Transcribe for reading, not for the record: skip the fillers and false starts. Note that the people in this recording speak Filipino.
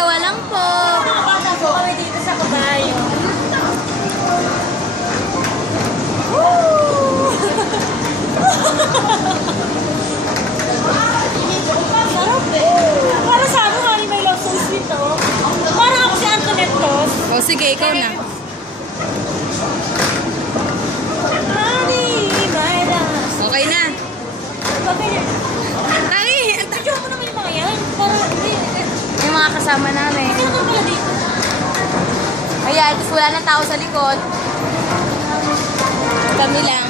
dalawa lang po. Nakapata po kami dito sa kabayo. Sarap eh. Para sa ano, honey, may love songs nito. Parang ako si Antoinette Ross. O sige, ikaw na. Honey, my love. Okay na. Bakit? Ay, Medyo mo naman yung mga yan. Para, hindi. yung mga kasama namin. Kaya ka pala dito. Ayan, tapos wala na tao sa likod. Kami lang.